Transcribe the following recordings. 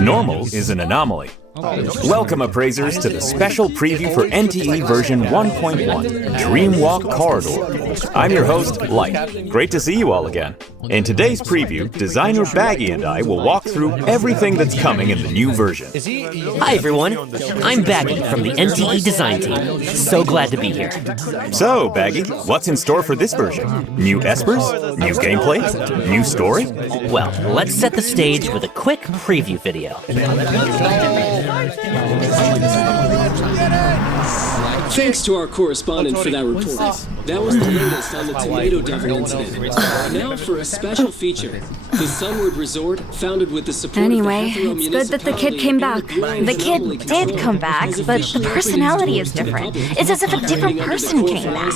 Normal is an anomaly. Welcome, appraisers, to the special preview for NTE version 1.1, Dreamwalk Corridor. I'm your host, Light. Great to see you all again. In today's preview, designer Baggy and I will walk through everything that's coming in the new version. Hi everyone, I'm Baggy from the NTE design team. So glad to be here. So, Baggy, what's in store for this version? New espers? New gameplay? New story? Well, let's set the stage with a quick preview video. Thanks to our correspondent for that report. That was the latest on the tomato devil incident. Now for a special feature. The Sunward Resort, founded with the support Anyway, of the it's good that the kid came back. The kid did come back, but the personality is different. It's as if a different person came back.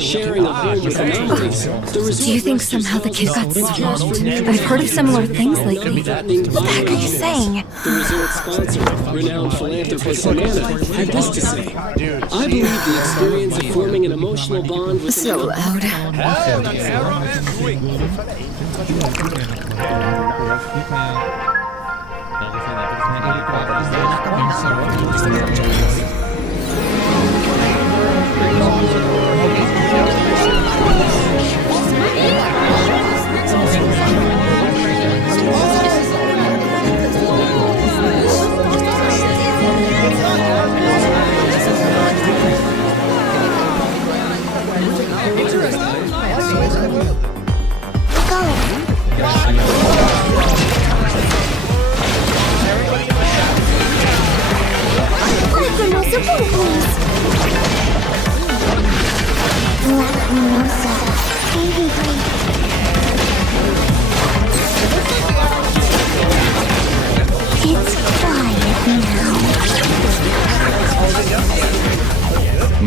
Sharing a home with amenities. Do you think somehow the kid got swamped? I've heard of similar things lately. What the heck are you saying? The resort sponsor, renowned philanthropist Amanda, had this to say. I believe the experience of forming an emotional bond with So loud.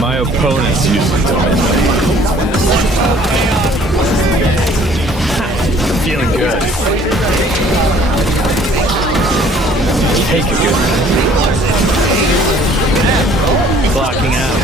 My opponent's using dominion. I'm feeling good. Take a good. Blocking out.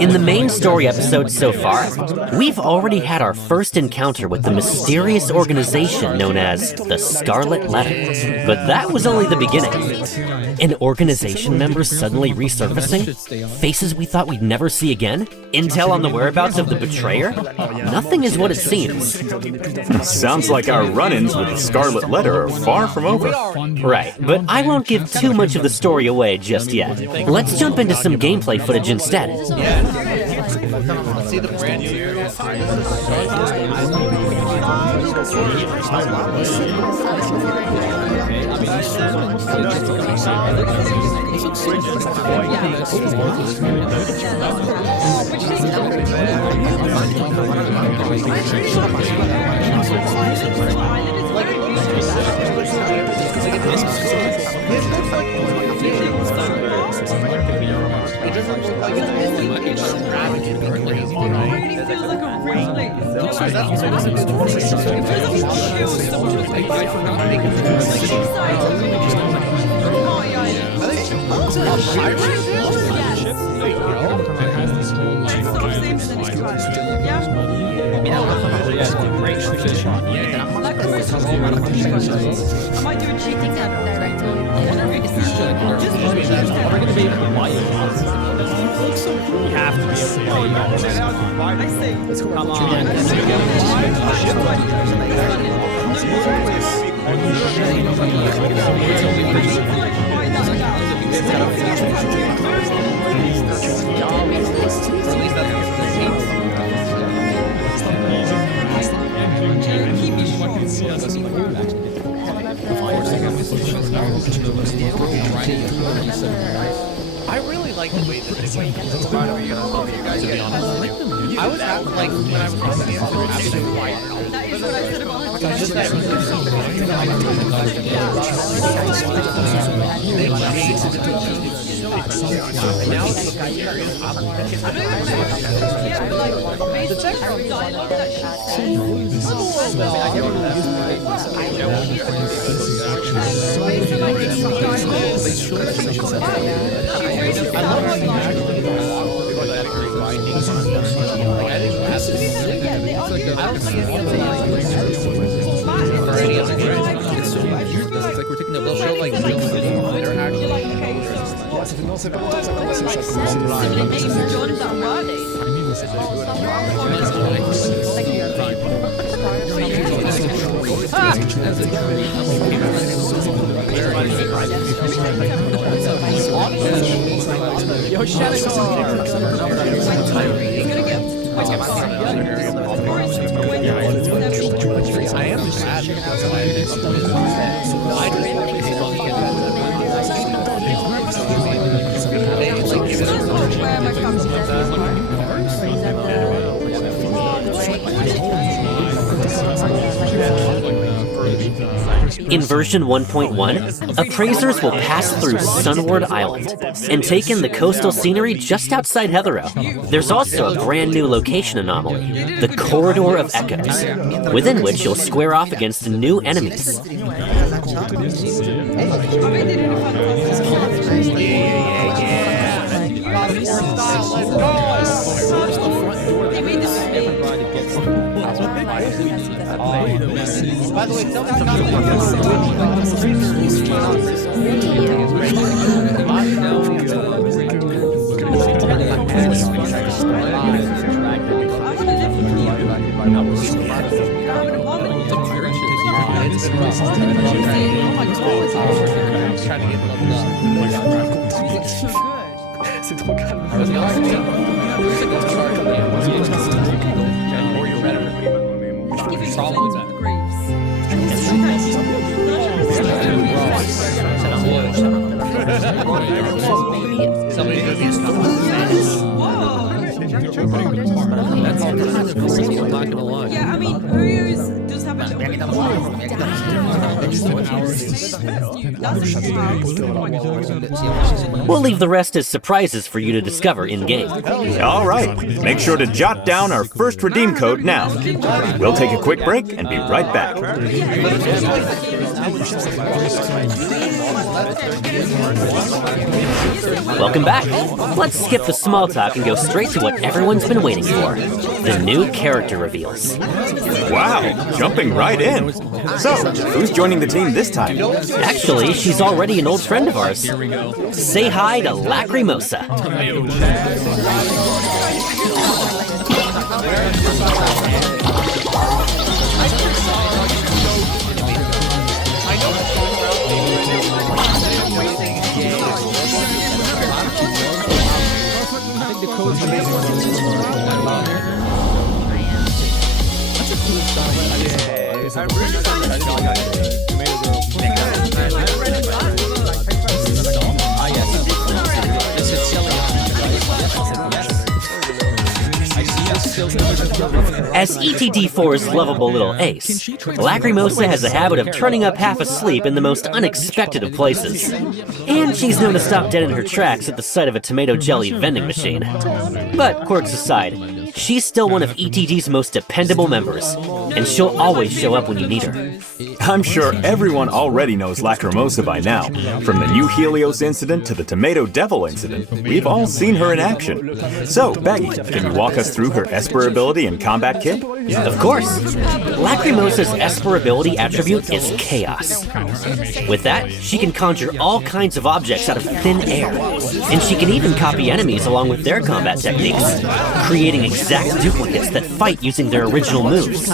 In the main story episode so far, we've already had our first encounter with the mysterious organization known as the Scarlet Letter. But that was only the beginning. An organization member suddenly resurfacing? Faces we thought we'd never see again? Intel on the whereabouts of the betrayer? Nothing is what it seems. Sounds like our run-ins with the Scarlet Letter are far from over. Right, but I won't give too much of the story away just yet. Let's jump into some gameplay footage instead. See the brand new I might do a cheating tab there, right? You have to be able to I see. Come on. I really like the way that this went. To be honest. I was like, when I was watching the answer, I was like, That is what I said about now it's the check. I love that shit. It's like we're taking a little show like they're actually I am sad. In version 1.1, appraisers will pass through Sunward Island and take in the coastal scenery just outside Heathrow. There's also a brand new location anomaly, the Corridor of Echoes, within which you'll square off against new enemies. By the way, tell Yeah, I mean, Oreos does have a We'll leave the rest as surprises for you to discover in-game. All right, make sure to jot down our first redeem code now. We'll take a quick break and be right back. Welcome back. Let's skip the small talk and go straight to what everyone's been waiting for, the new character reveals. Wow, jumping right in. So, who's joining the team this time? Actually, she's already an old friend of ours. Say hi to Lacrimosa. As ETD4's lovable little ace, Lacrimosa has a habit of turning up half asleep in the most unexpected of places. And she's known to stop dead in her tracks at the sight of a tomato jelly vending machine. But quirks aside, she's still one of ETD's most dependable members, and she'll always show up when you need her. I'm sure everyone already knows Lacrimosa by now. From the new Helios incident to the Tomato Devil incident, we've all seen her in action. So, Becky, can you walk us through her Esper ability and combat kit? Of course. Lacrimosa's Esper ability attribute is Chaos. With that, she can conjure all kinds of objects out of thin air, and she can even copy enemies along with their combat techniques, creating exact duplicates that fight using their original moves.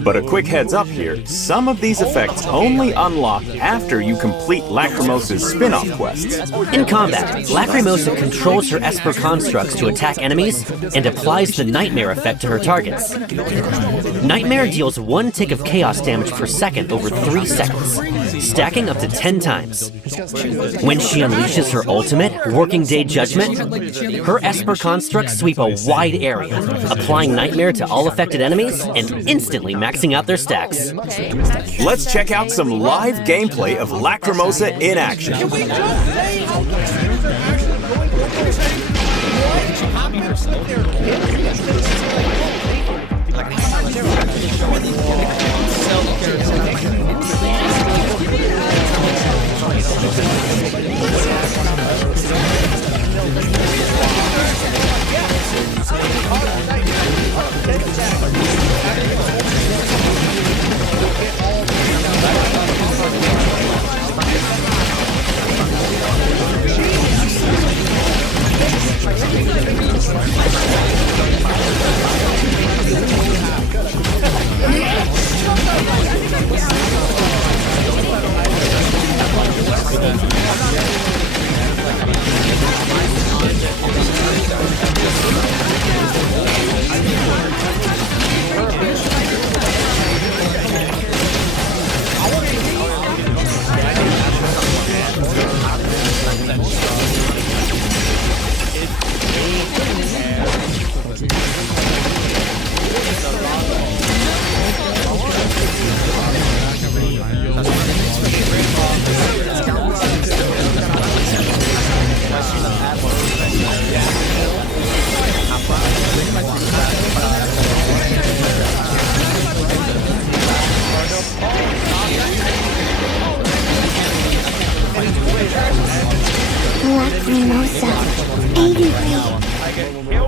But a quick heads up here, some of these effects only unlock after you complete Lacrimosa's spin-off quests. In combat, Lacrimosa controls her Esper constructs to attack enemies and applies the Nightmare effect to her targets. Nightmare deals 1 tick of chaos damage per second over 3 seconds, stacking up to 10 times. When she unleashes her ultimate, Working Day Judgment, her Esper constructs sweep a wide area, applying Nightmare to all affected enemies and instantly maxing out their stacks. Let's check out some live gameplay of Lacrimosa in action.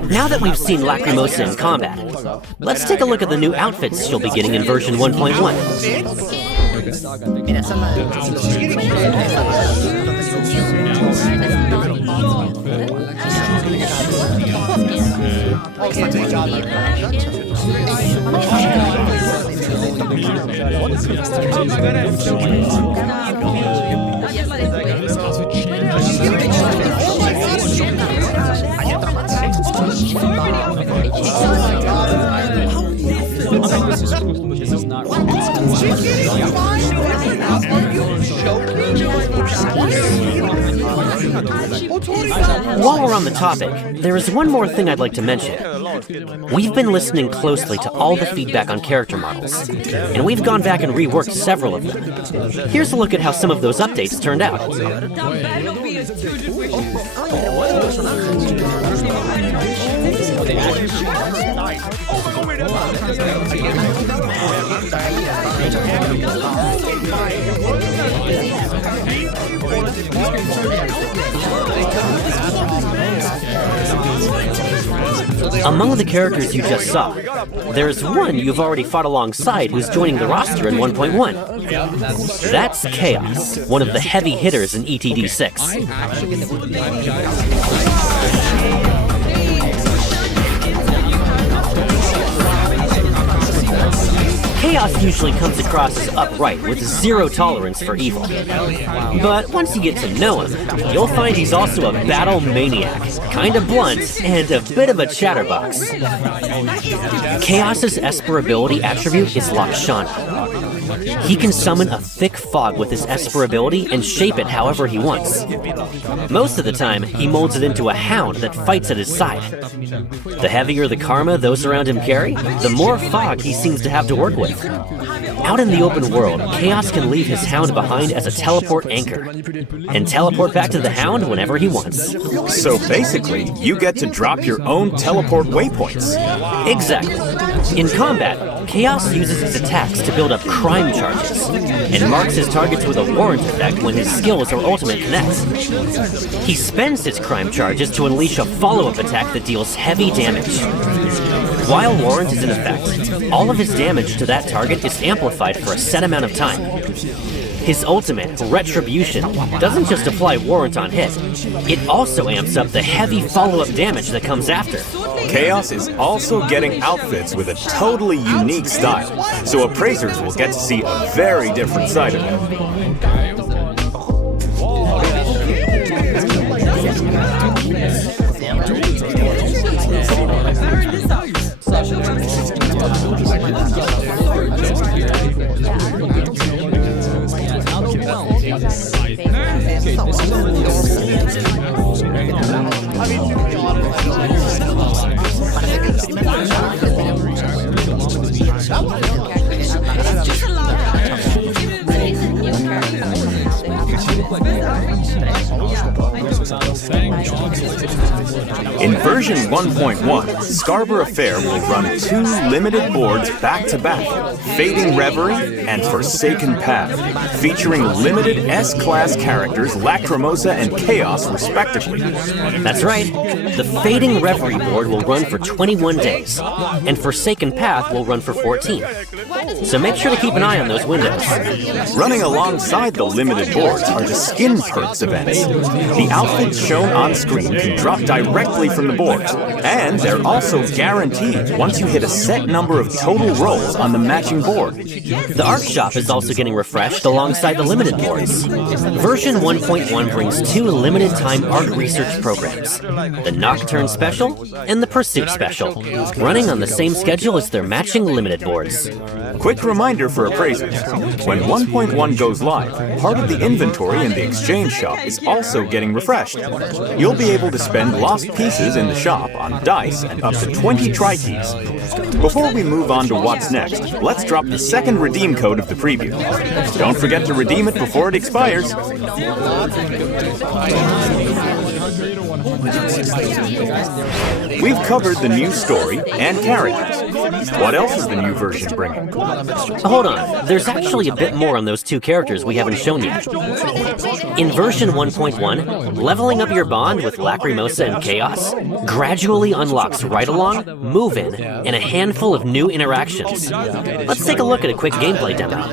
Now that we've seen Lacrimosa in combat, let's take a look at the new outfits she'll be getting in version 1.1. While we're on the topic, there is one more thing I'd like to mention. We've been listening closely to all the feedback on character models, and we've gone back and reworked several of them. Here's a look at how some of those updates turned out. Among the characters you just saw, there's one you've already fought alongside who's joining the roster in 1.1. That's Chaos, one of the heavy hitters in ETD 6. Chaos usually comes across as upright, with zero tolerance for evil. But once you get to know him, you'll find he's also a battle maniac, kinda blunt, and a bit of a chatterbox. Chaos's Esper ability attribute is Lakshana. He can summon a thick fog with his Esper ability and shape it however he wants. Most of the time, he molds it into a hound that fights at his side. The heavier the karma those around him carry, the more fog he seems to have to work with. Out in the open world, Chaos can leave his hound behind as a teleport anchor, and teleport back to the hound whenever he wants. So basically, you get to drop your own teleport waypoints. Exactly. In combat, Chaos uses his attacks to build up crime charges, and marks his targets with a warrant effect when his skills or ultimate connects. He spends his crime charges to unleash a follow-up attack that deals heavy damage. While warrant is in effect, all of his damage to that target is amplified for a set amount of time. His ultimate, Retribution, doesn't just apply warrant on hit, it also amps up the heavy follow-up damage that comes after. Chaos is also getting outfits with a totally unique style, so appraisers will get to see a very different side of him. In version 1.1, Scarborough Fair will run 2 limited boards back-to-back, Fading Reverie and Forsaken Path, featuring limited S-Class characters Lacrimosa and Chaos, respectively. That's right. The Fading Reverie board will run for 21 days, and Forsaken Path will run for 14. So make sure to keep an eye on those windows. Running alongside the limited boards are the Skin Perks events. The outfits shown on screen can drop directly from the boards, and they're also guaranteed once you hit a set number of total rolls on the matching board. The art shop is also getting refreshed alongside the limited boards. Version 1.1 brings 2 limited-time art research programs, the Nocturne Special and the Pursuit Special, running on the same schedule as their matching limited boards. Quick reminder for appraisers, when 1.1 goes live, part of the inventory in the exchange shop is also getting refreshed. You'll be able to spend lost pieces in the shop on dice and up to 20 tri-keys. Before we move on to what's next, let's drop the second redeem code of the preview. Don't forget to redeem it before it expires. We've covered the new story and characters. What else is the new version bringing? Hold on, there's actually a bit more on those 2 characters we haven't shown yet. In version 1.1, leveling up your bond with Lacrimosa and Chaos gradually unlocks Ride-Along, Move-In, and a handful of new interactions. Let's take a look at a quick gameplay demo.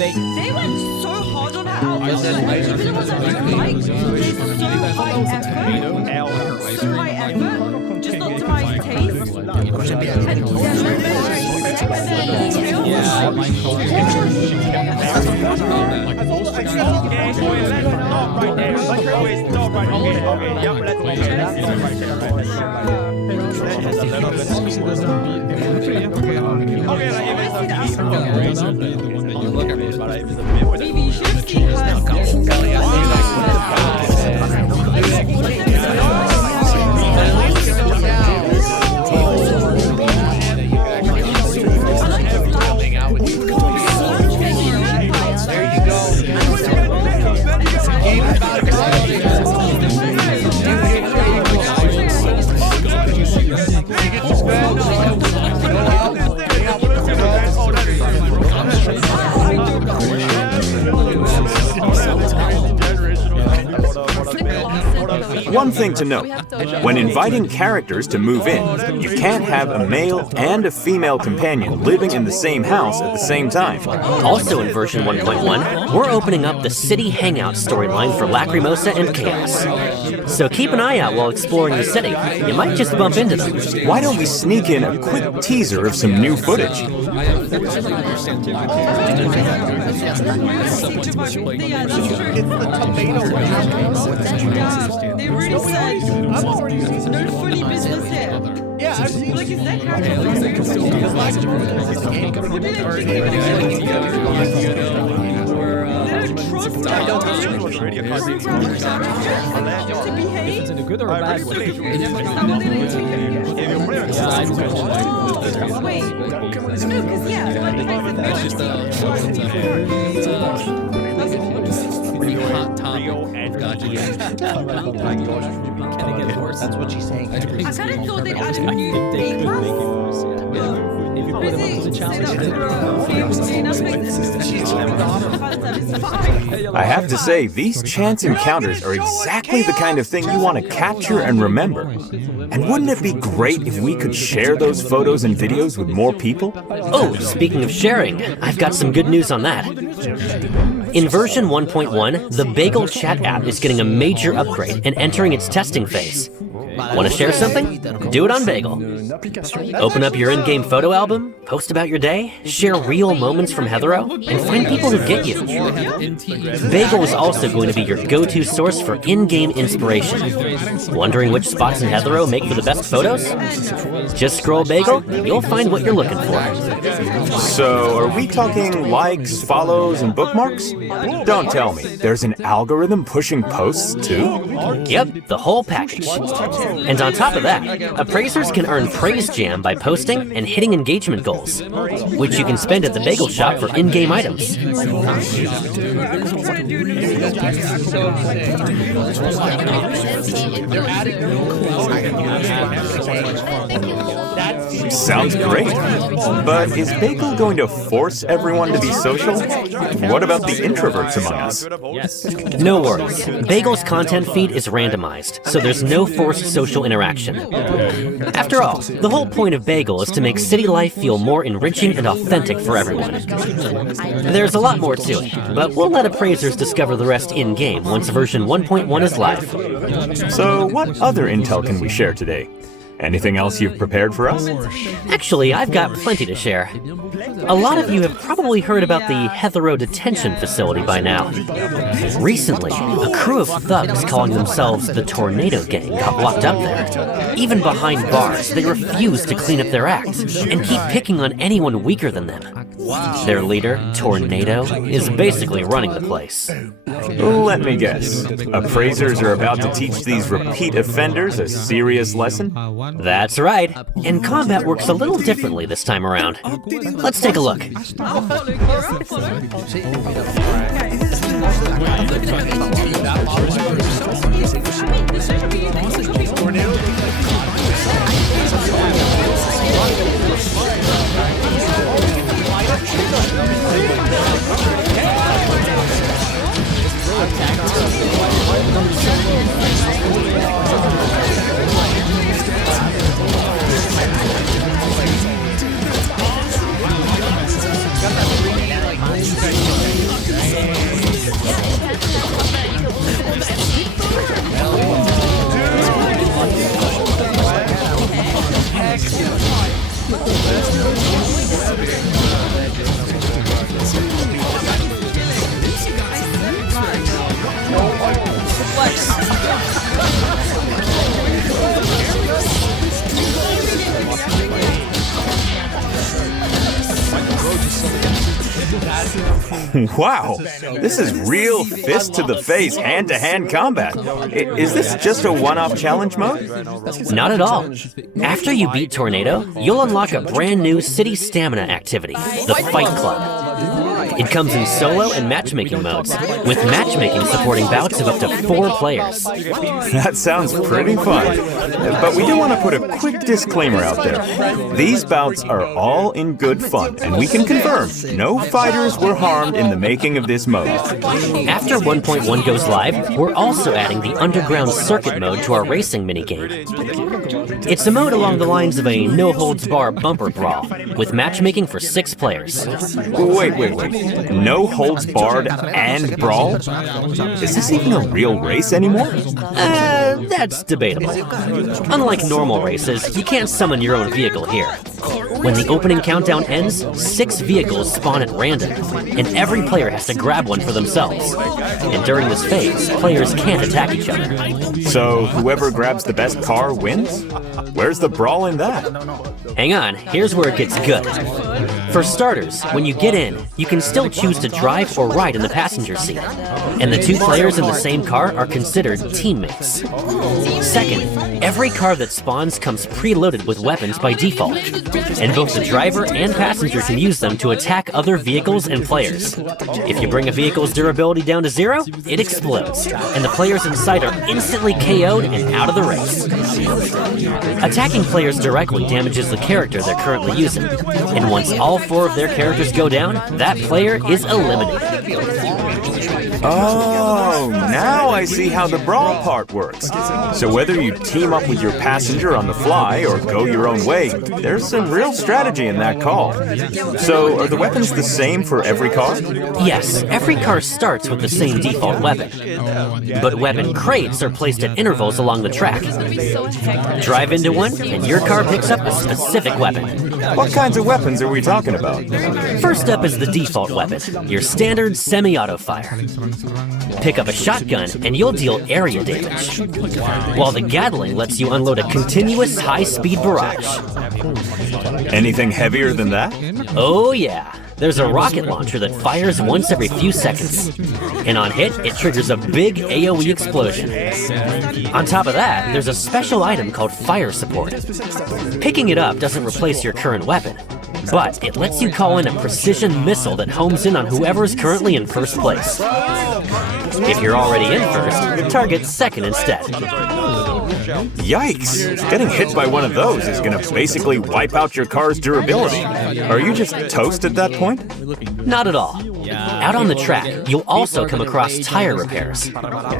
They went so hard on her outfit. Like, even it was like so high effort. So high effort, just not to my taste. Maybe you should see One thing to note, when inviting characters to move in, you can't have a male and a female companion living in the same house at the same time. Also in version 1.1, we're opening up the City Hangout storyline for Lacrimosa and Chaos. So keep an eye out while exploring the city. You might just bump into them. Why don't we sneak in a quick teaser of some new footage? They really said, no fully business here. Yeah, I've seen like his neck to behave. Is it a good or a bad way? Wait, no, because yeah, that's just hot topic. Can it get worse? That's what she's saying. I kind of thought they'd add a new game pass. If you put them up to the challenge, I have to say, these chance encounters are exactly the kind of thing you want to capture and remember. And wouldn't it be great if we could share those photos and videos with more people? Oh, speaking of sharing, I've got some good news on that. In version 1.1, the Bagel chat app is getting a major upgrade and entering its testing phase. Want to share something? Do it on Bagel. Open up your in-game photo album, post about your day, share real moments from Heathrow, and find people who get you. Bagel is also going to be your go-to source for in-game inspiration. Wondering which spots in Heathrow make for the best photos? Just scroll Bagel, you'll find what you're looking for. So, are we talking likes, follows, and bookmarks? Don't tell me, there's an algorithm pushing posts too? Yep, the whole package. And on top of that, appraisers can earn Praise Jam by posting and hitting engagement goals, which you can spend at the Bagel Shop for in-game items. Sounds great. But is Bagel going to force everyone to be social? What about the introverts among us? No worries. Bagel's content feed is randomized, so there's no forced social interaction. After all, the whole point of Bagel is to make city life feel more enriching and authentic for everyone. There's a lot more to it, but we'll let appraisers discover the rest in-game once version 1.1 is live. So what other intel can we share today? Anything else you've prepared for us? Actually, I've got plenty to share. A lot of you have probably heard about the Heathrow detention facility by now. Recently, a crew of thugs calling themselves the Tornado Gang got locked up there. Even behind bars, they refuse to clean up their act and keep picking on anyone weaker than them. Their leader, Tornado, is basically running the place. Let me guess. Appraisers are about to teach these repeat offenders a serious lesson? That's right. And combat works a little differently this time around. Let's take a look. Wow, this is real fist to the face, hand-to-hand combat. Is this just a one-off challenge mode? Not at all. After you beat Tornado, you'll unlock a brand new city stamina activity, the Fight Club. It comes in solo and matchmaking modes, with matchmaking supporting bouts of up to 4 players. That sounds pretty fun. But we do want to put a quick disclaimer out there. These bouts are all in good fun, and we can confirm no fighters were harmed in the making of this mode. After 1.1 goes live, we're also adding the Underground Circuit mode to our racing minigame. It's a mode along the lines of a no-holds-bar bumper brawl, with matchmaking for 6 players. Wait. No holds barred and brawl? Is this even a real race anymore? That's debatable. Unlike normal races, you can't summon your own vehicle here. When the opening countdown ends, 6 vehicles spawn at random, and every player has to grab one for themselves. And during this phase, players can't attack each other. So whoever grabs the best car wins? Where's the brawl in that? Hang on, here's where it gets good. For starters, when you get in, you can still choose to drive or ride in the passenger seat, and the 2 players in the same car are considered teammates. Second, every car that spawns comes preloaded with weapons by default, and and both the driver and passenger can use them to attack other vehicles and players. If you bring a vehicle's durability down to 0, it explodes, and the players inside are instantly KO'd and out of the race. Attacking players directly damages the character they're currently using, and once all 4 of their characters go down, that player is eliminated. Oh, now I see how the brawl part works. So whether you team up with your passenger on the fly or go your own way, there's some real strategy in that call. So are the weapons the same for every car? Yes, every car starts with the same default weapon. But weapon crates are placed at intervals along the track. Drive into one, and your car picks up a specific weapon. What kinds of weapons are we talking about? First up is the default weapon, your standard semi-auto fire. Pick up a shotgun and you'll deal area damage, while the Gatling lets you unload a continuous high-speed barrage. Anything heavier than that? Oh yeah, there's a rocket launcher that fires once every few seconds, and on hit, it triggers a big AoE explosion. On top of that, there's a special item called Fire Support. Picking it up doesn't replace your current weapon, but it lets you call in a precision missile that homes in on whoever's currently in first place. If you're already in first, target second instead. Yikes! Getting hit by one of those is gonna basically wipe out your car's durability. Are you just toast at that point? Not at all. Out on the track, you'll also come across tire repairs.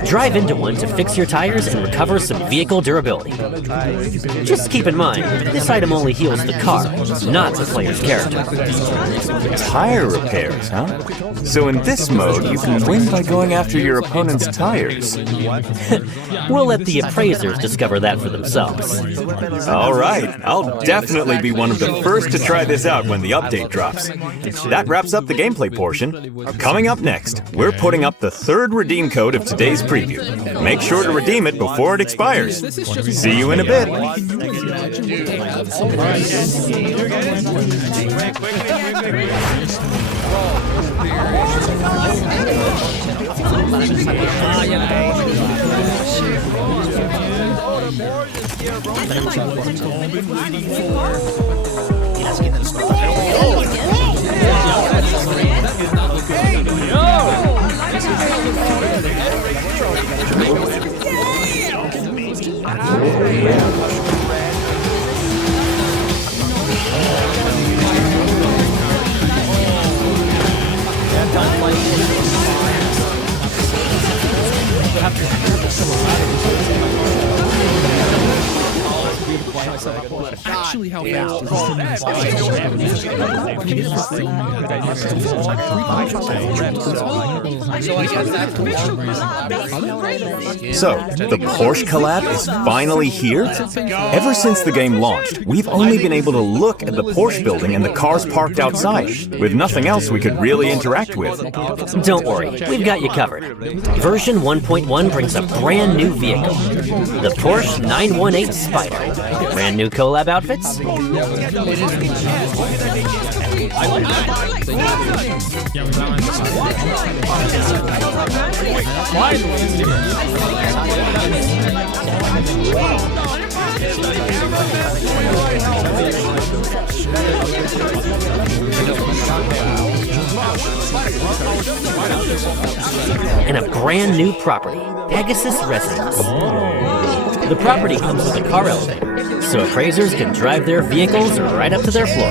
Drive into one to fix your tires and recover some vehicle durability. Just keep in mind, this item only heals the car, not the player's character. Tire repairs, huh? So in this mode, you can win by going after your opponent's tires. We'll let the appraisers discover that for themselves. All right, I'll definitely be one of the first to try this out when the update drops. That wraps up the gameplay portion. Coming up next, we're putting up the 3rd redeem code of today's preview. Make sure to redeem it before it expires. See you in a bit. Actually, how So, the Porsche collab is finally here? Ever since the game launched, we've only been able to look at the Porsche building and the cars parked outside, with nothing else we could really interact with. Don't worry, we've got you covered. Version 1.1 brings a brand new vehicle, the Porsche 918 Spider. Brand new collab outfits? And a brand new property, Pegasus Residence. The property comes with a car elevator, so appraisers can drive their vehicles right up to their floor.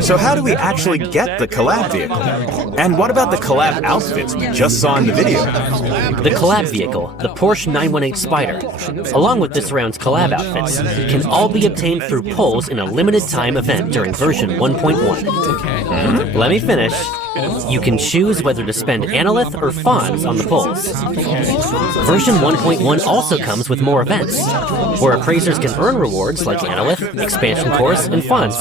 So how do we actually get the collab vehicle? And what about the collab outfits we just saw in the video? The collab vehicle, the Porsche 918 Spider, along with this round's collab outfits, can all be obtained through polls in a limited time event during version 1.1. Let me finish. You can choose whether to spend Analyth or Fonz on the polls. Version 1.1 also comes with more events, where appraisers can earn rewards like Analyth, Expansion Course, and Fonz.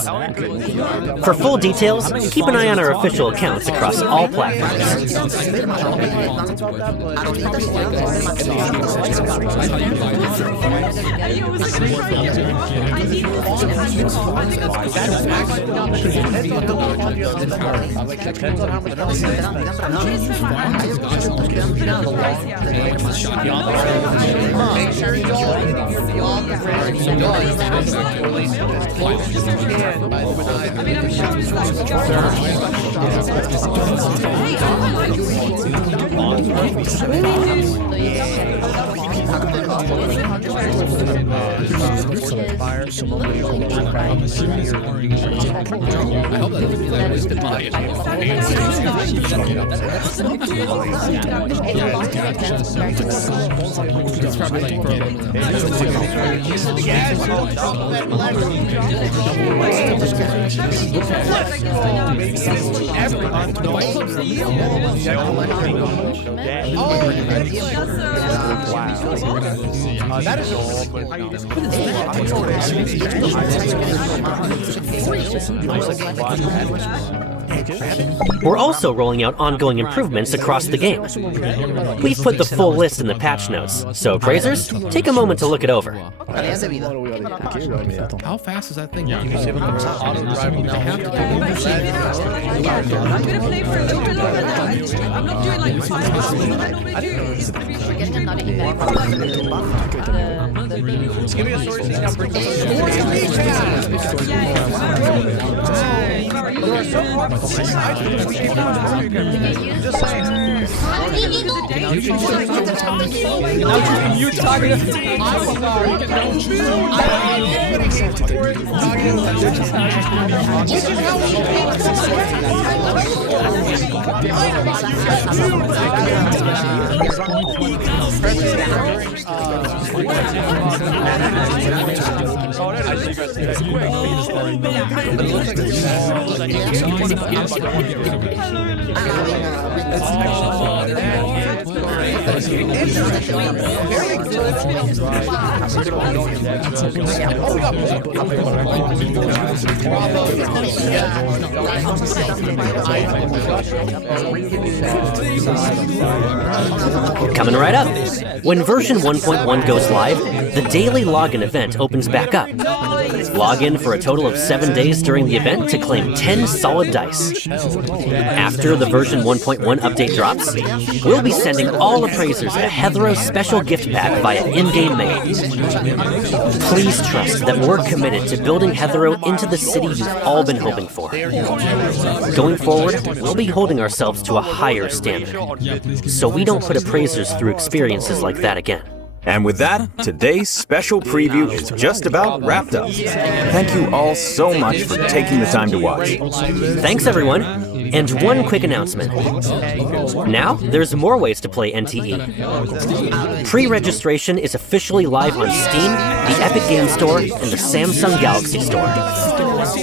For full details, keep an eye on our official accounts across all platforms. We're also rolling out ongoing improvements across the game. We've put the full list in the patch notes, so appraisers, take a moment to look it over. How fast is that thing? I'm gonna play for a little bit longer than I'm not doing like 5 hours like I normally do. Just give me a story so bring Just saying. You talking to me? I'm Coming right up. When version 1.1 goes live, the daily login event opens back up. Log in for a total of 7 days during the event to claim 10 solid dice. After the version 1.1 update drops, we'll be sending all appraisers a Heathrow special gift pack via in-game mail. Please trust that we're committed to building Heathrow into the city you've all been hoping for. Going forward, we'll be holding ourselves to a higher standard, so we don't put appraisers through experiences like that again. And with that, today's special preview is just about wrapped up. Thank you all so much for taking the time to watch. Thanks, everyone. And one quick announcement. Now, there's more ways to play NTE. Pre-registration is officially live on Steam, the Epic Games Store, and the Samsung Galaxy Store.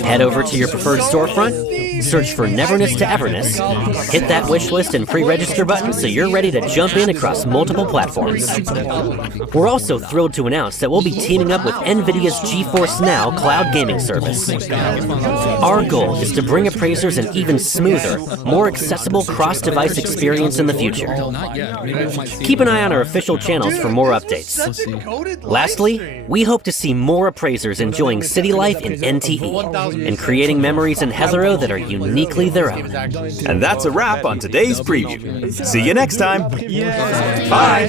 Head over to your preferred storefront, search for Neverness to Everness, hit that wishlist and pre-register button so you're ready to jump in across multiple platforms. We're also thrilled to announce that we'll be teaming up with NVIDIA's GeForce Now cloud gaming service. Our goal is to bring appraisers an even smoother, more accessible cross-device experience in the future. Keep an eye on our official channels for more updates. Lastly, we hope to see more appraisers enjoying city life in NTE and creating memories in Heathrow that are uniquely their own. And that's a wrap on today's preview. See you next time. Bye.